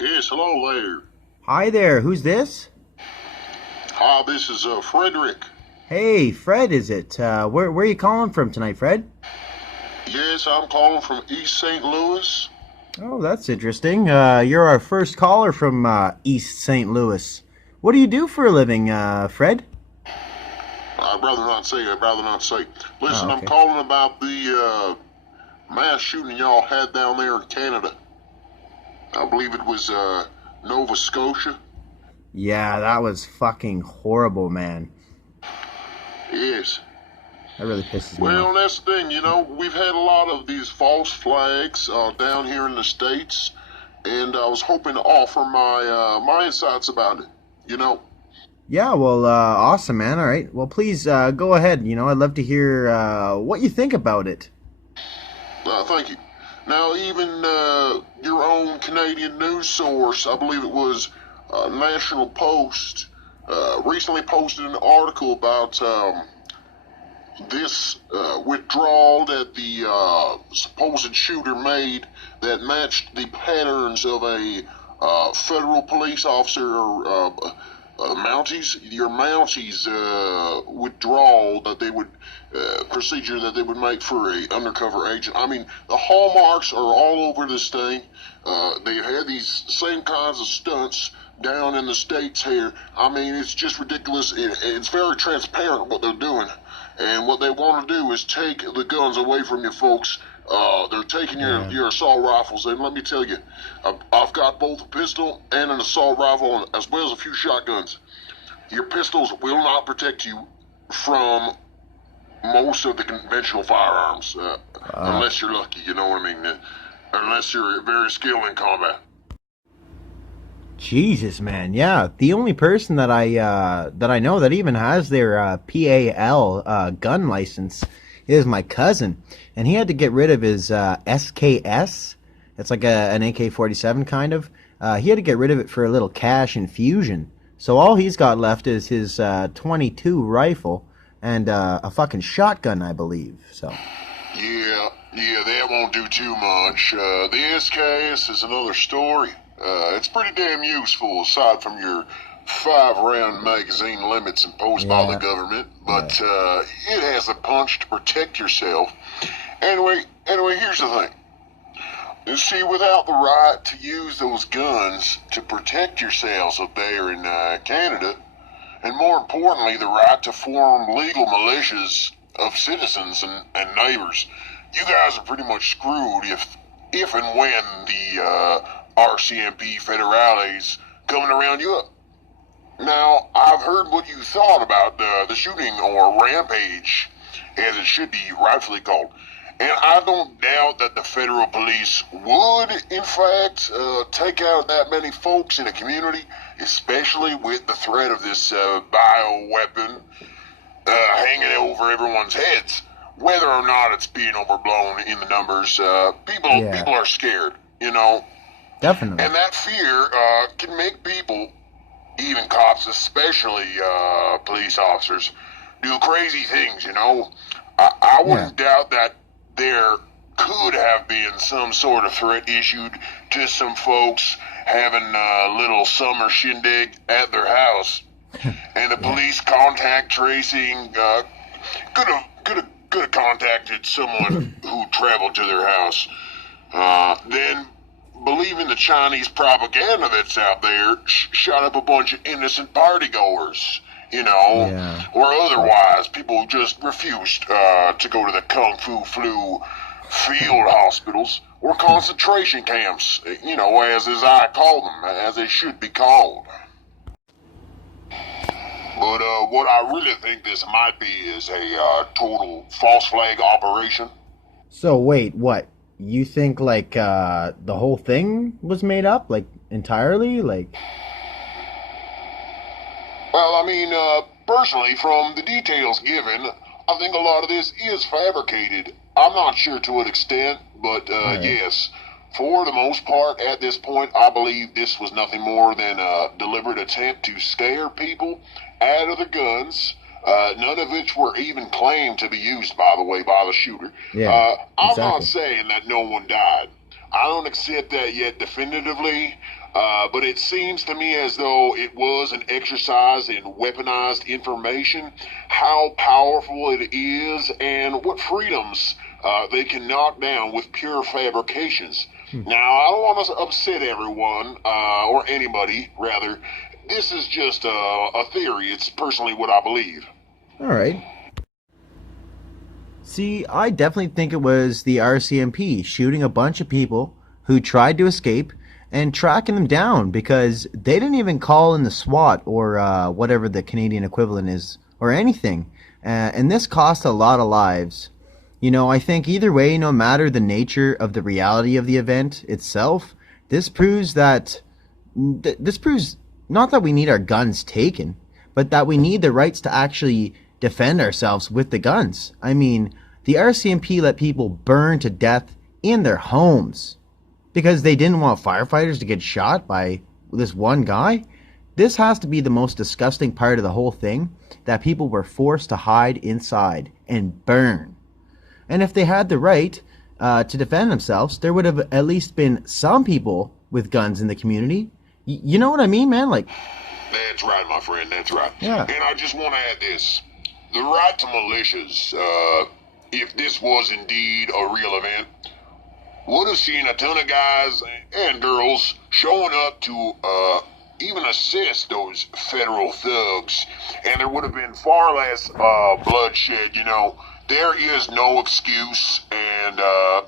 Yes, hello there. Hi there, who's this? Hi, this is Fredrick. Hey, Fred, is it? Where are you calling from tonight, Fred? Yes, I'm calling from East St. Louis. Oh, that's interesting. You're our first caller from East St. Louis. What do you do for a living, Fred? I'd rather not say. I'd rather not say. Oh, Listen, I'm okay. calling about the mass shooting y'all had down there in Canada. I believe it was Nova Scotia. Yeah, that was fucking horrible, man. Yes. That really pisses me Well, off. that's the thing, we've had a lot of these false flags down here in the States, and I was hoping to offer my insights about it. You know, Yeah, well, awesome, man. All right. Well, please go ahead. I'd love to hear what you think about it. Thank you. Now, even your own Canadian news source, I believe it was National Post, recently posted an article about this withdrawal that the supposed shooter made that matched the patterns of a federal police officer or your Mounties withdrawal that they would procedure that they would make for a undercover agent. I mean, the hallmarks are all over this thing. They've had these same kinds of stunts down in the States here. I mean, it's just ridiculous. It's very transparent what they're doing. And what they want to do is take the guns away from you folks. They're taking Yeah. your assault rifles, and let me tell you, I've got both a pistol and an assault rifle, as well as a few shotguns. Your pistols will not protect you from most of the conventional firearms, Uh, unless you're lucky. You know what I mean? Unless you're very skilled in combat. Jesus, man. Yeah, the only person that I know that even has their PAL gun license is my cousin, and he had to get rid of his SKS. It's like an AK-47 kind of. He had to get rid of it for a little cash infusion. So all he's got left is his 22 rifle and a fucking shotgun, I believe. So Yeah, that won't do too much. The SKS is another story. It's pretty damn useful aside from your 5 round magazine limits imposed by the yeah, government, yeah, but it has a punch to protect yourself. Anyway, here's the thing. You see, without the right to use those guns to protect yourselves up there in Canada, and more importantly, the right to form legal militias of citizens and neighbors, you guys are pretty much screwed if and when the RCMP federales coming around you up. Now, I've heard what you thought about the shooting or rampage, as it should be rightfully called. And I don't doubt that the federal police would, in fact, take out that many folks in a community, especially with the threat of this bioweapon hanging over everyone's heads. Whether or not it's being overblown in the numbers, yeah, people are scared, you know, definitely. and that fear can make people, even cops, especially police officers, do crazy things, you know. I Yeah. wouldn't doubt that there could have been some sort of threat issued to some folks having a little summer shindig at their house, and the Yeah. police contact tracing could have contacted someone who traveled to their house. Then, believing the Chinese propaganda that's out there, shot up a bunch of innocent partygoers, you know, Yeah. or Fuck. otherwise people who just refused to go to the Kung Fu Flu field hospitals or concentration camps, you know, as I call them, as they should be called. But what I really think this might be is a total false flag operation. So wait, what? You think like the whole thing was made up, like entirely? Like, Well, I mean, personally, from the details given, I think a lot of this is fabricated. I'm not sure to what extent, but all right. yes, for the most part, at this point, I believe this was nothing more than a deliberate attempt to scare people out of the guns. None of which were even claimed to be used, by the way, by the shooter. Yeah, I'm not exactly. saying that no one died. I don't accept that yet definitively, but it seems to me as though it was an exercise in weaponized information, how powerful it is, and what freedoms they can knock down with pure fabrications. Now, I don't want to upset everyone, or anybody, rather. This is just a theory. It's personally what I believe. All right. See, I definitely think it was the RCMP shooting a bunch of people who tried to escape and tracking them down because they didn't even call in the SWAT or whatever the Canadian equivalent is or anything. And this cost a lot of lives. You know, I think either way, no matter the nature of the reality of the event itself, this proves that this proves not that we need our guns taken, but that we need the rights to actually defend ourselves with the guns. I mean, the RCMP let people burn to death in their homes because they didn't want firefighters to get shot by this one guy. This has to be the most disgusting part of the whole thing, that people were forced to hide inside and burn. And if they had the right to defend themselves, there would have at least been some people with guns in the community. You know what I mean, man? Like, that's right, my friend. That's right. Yeah. And I just want to add this: the right to militias, if this was indeed a real event, would have seen a ton of guys and girls showing up to even assist those federal thugs, and there would have been far less bloodshed. You know, there is no excuse, and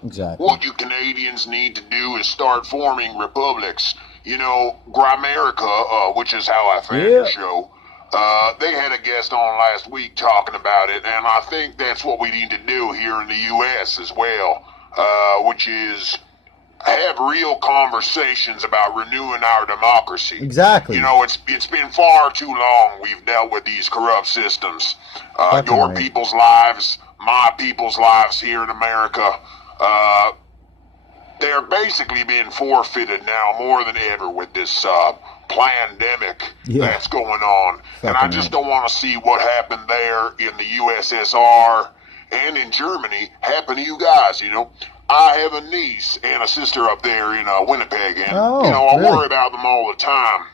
Exactly. what you Canadians need to do is start forming republics. You know, Grimerica, which is how I found your show. They had a guest on last week talking about it, and I think that's what we need to do here in the U.S. as well, which is have real conversations about renewing our democracy. Exactly. You know, it's been far too long we've dealt with these corrupt systems. Your Definitely. people's lives, my people's lives here in America, they're basically being forfeited now more than ever with this pandemic that's going on. And I just don't want to see what happened there in the USSR and in Germany happen to you guys, you know. I have a niece and a sister up there in Winnipeg, and, you know, I worry about them all the time.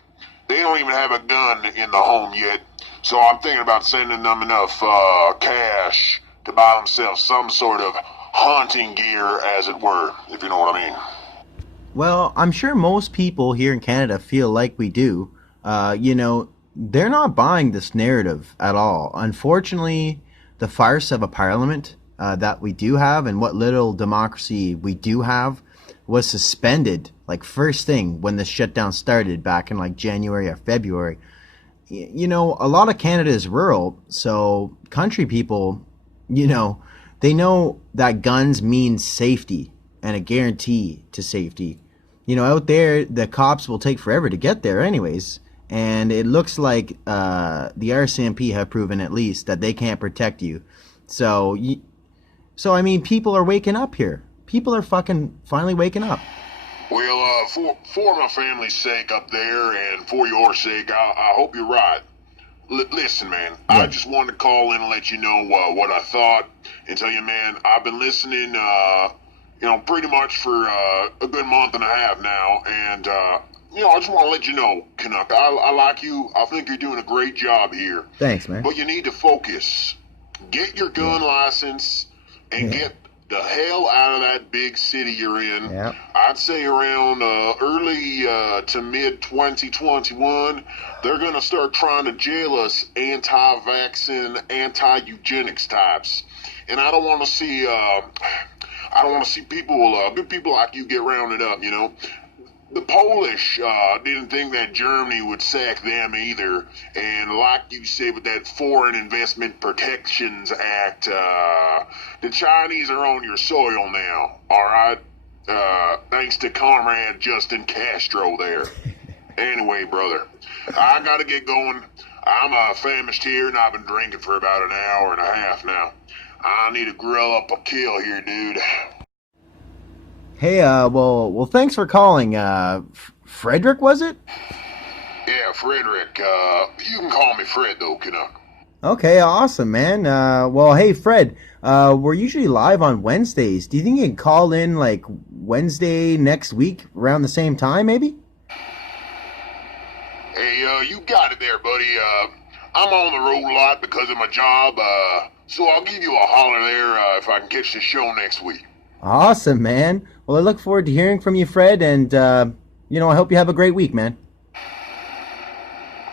They don't even have a gun in the home yet, so I'm thinking about sending them enough cash to buy themselves some sort of hunting gear, as it were, if you know what I mean. Well, I'm sure most people here in Canada feel like we do. You know, they're not buying this narrative at all. Unfortunately, the farce of a parliament that we do have and what little democracy we do have was suspended like first thing when the shutdown started back in like January or February. You know, a lot of Canada is rural, so country people, you know, they know that guns mean safety and a guarantee to safety. You know, out there, the cops will take forever to get there anyways. And it looks like the RCMP have proven at least that they can't protect you. So I mean, people are waking up here. People are fucking finally waking up. Well, for my family's sake up there and for your sake, I hope you're right. Listen, man, I just wanted to call in and let you know what I thought and tell you, man, I've been listening, you know, pretty much for a good month and a half now, and, you know, I just want to let you know, Canuck, I like you. I think you're doing a great job here. Thanks, man. But you need to focus. Get your gun license and get the hell out of that big city you're in. Yeah. I'd say around early to mid 2021, they're going to start trying to jail us anti-vaccine, anti-eugenics types. And I don't want to see people, good people like you get rounded up, you know. The Polish didn't think that Germany would sack them either. And like you said with that Foreign Investment Protections Act, the Chinese are on your soil now, all right? Thanks to Comrade Justin Castro there. Anyway, brother, I got to get going. I'm famished here, and I've been drinking for about an hour and a half now. I need to grill up a kill here, dude. Hey, well, thanks for calling. Fredrick, was it? Yeah, Fredrick. You can call me Fred, though, Canuck. Okay, awesome, man. Well, hey, Fred, we're usually live on Wednesdays. Do you think you can call in like Wednesday next week around the same time, maybe? Hey, you got it there, buddy. I'm on the road a lot because of my job, so I'll give you a holler there if I can catch the show next week. Awesome, man. Well, I look forward to hearing from you, Fred, and I hope you have a great week, man.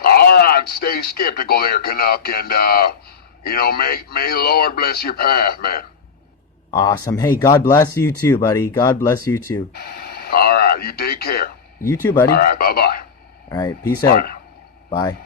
All right, stay skeptical there, Canuck, and may the Lord bless your path, man. Awesome. Hey, God bless you too, buddy. God bless you too. All right, you take care. You too, buddy. All right, bye-bye. All right, peace Bye out. now. Bye.